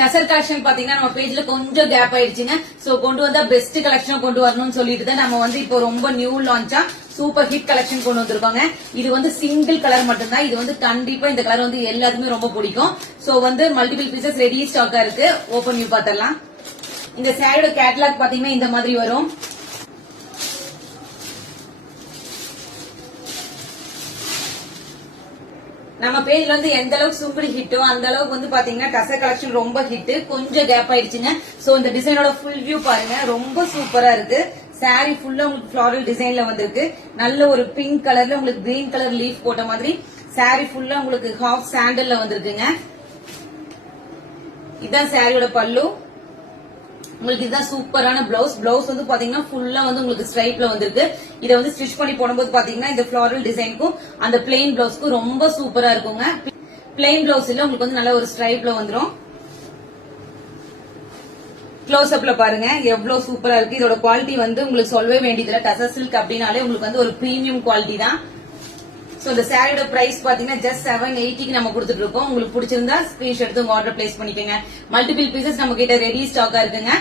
Tussar collection பாத்தீங்கன்னா நம்ம பேஜ்ல கொஞ்சம் கேப் ஆயிடுச்சுங்க. சோ கொண்டு வந்தா பெஸ்ட் கலெக்ஷன் கொண்டு வரணும்னு சொல்லிட்டு தான் நம்ம இப்போ ரொம்ப நியூ லான்ச்சா சூப்பர் ஹிட் கலெக்ஷன் கொண்டு வந்திருக்கோங்க. இது சிங்கிள் கலர் மட்டும்தான். இது கண்டிப்பா இந்த கலர் எல்லாருக்குமே ரொம்ப பிடிக்கும். சோ மல்டிபிள் பீசஸ் ரெடி ஸ்டாக்கா இருக்கு. ஓபன் பண்ணி பாத்திரலாம். இந்த சாரியோட கேட்டலாக் பாத்தீங்கன்னா இந்த மாதிரி வரும். நம்ம பேஜ்ல எந்த அளவுக்கு சும்படி ஹிட்டோ அந்த அளவுக்கு பாத்தீங்கன்னா டசர் கலெக்ஷன் ரொம்ப ஹிட். கொஞ்சம் கேப் ஆயிடுச்சுங்க. சோ இந்த டிசைனோட ஃபுல் வியூ பாருங்க, ரொம்ப சூப்பரா இருக்கு. சாரி ஃபுல்லா உங்களுக்கு ஃபிளாரல் டிசைன்ல வந்திருக்கு. நல்ல ஒரு பிங்க் கலர்ல உங்களுக்கு கிரீன் கலர் லீஃப் போட்ட மாதிரி சாரி ஃபுல்லா உங்களுக்கு ஹாஃப் சாண்டல்ல வந்திருக்குங்க. இதுதான் சாரியோட பல்லு. உங்களுக்கு இதுதான் சூப்பரான பிளவுஸ். பிளவுஸ் பாத்தீங்கன்னா ஃபுல்லா உங்களுக்கு ஸ்ட்ரைப்ல வந்திருக்கு. இதை ஸ்டிச் பண்ணி போடும்போது பாத்தீங்கன்னா இந்த ஃபிளாரல் டிசைனுக்கும் அந்த பிளெயின் பிளவுஸ்க்கும் ரொம்ப சூப்பரா இருக்குங்க. பிளெயின் பிளவுஸ் இல்ல உங்களுக்கு நல்ல ஒரு ஸ்ட்ரைப்ல வந்துரும். க்ளோஸ் அப்ல பாருங்க எவ்வளவு சூப்பரா இருக்கு. இதோட குவாலிட்டி உங்களுக்கு சொல்லவே வேண்டியதில்லை. டசர் சில்க் அப்படின்னாலே உங்களுக்கு ஒரு பிரீமியம் குவாலிட்டி தான். சோ இந்த சாரியோட பிரைஸ் பாத்தீங்கன்னா ஜஸ்ட் 780 நம்ம கொடுத்துட்டு இருக்கோம். உங்களுக்கு பிடிச்சிருந்தா ஸ்கிரீன்ஷாட் எடுத்து உங்க ஆர்டர் பிளேஸ் பண்ணிக்கோங்க. மல்டிபிள் பீசஸ் நம்ம கிட்ட ரெடி ஸ்டாக்கா இருக்குங்க.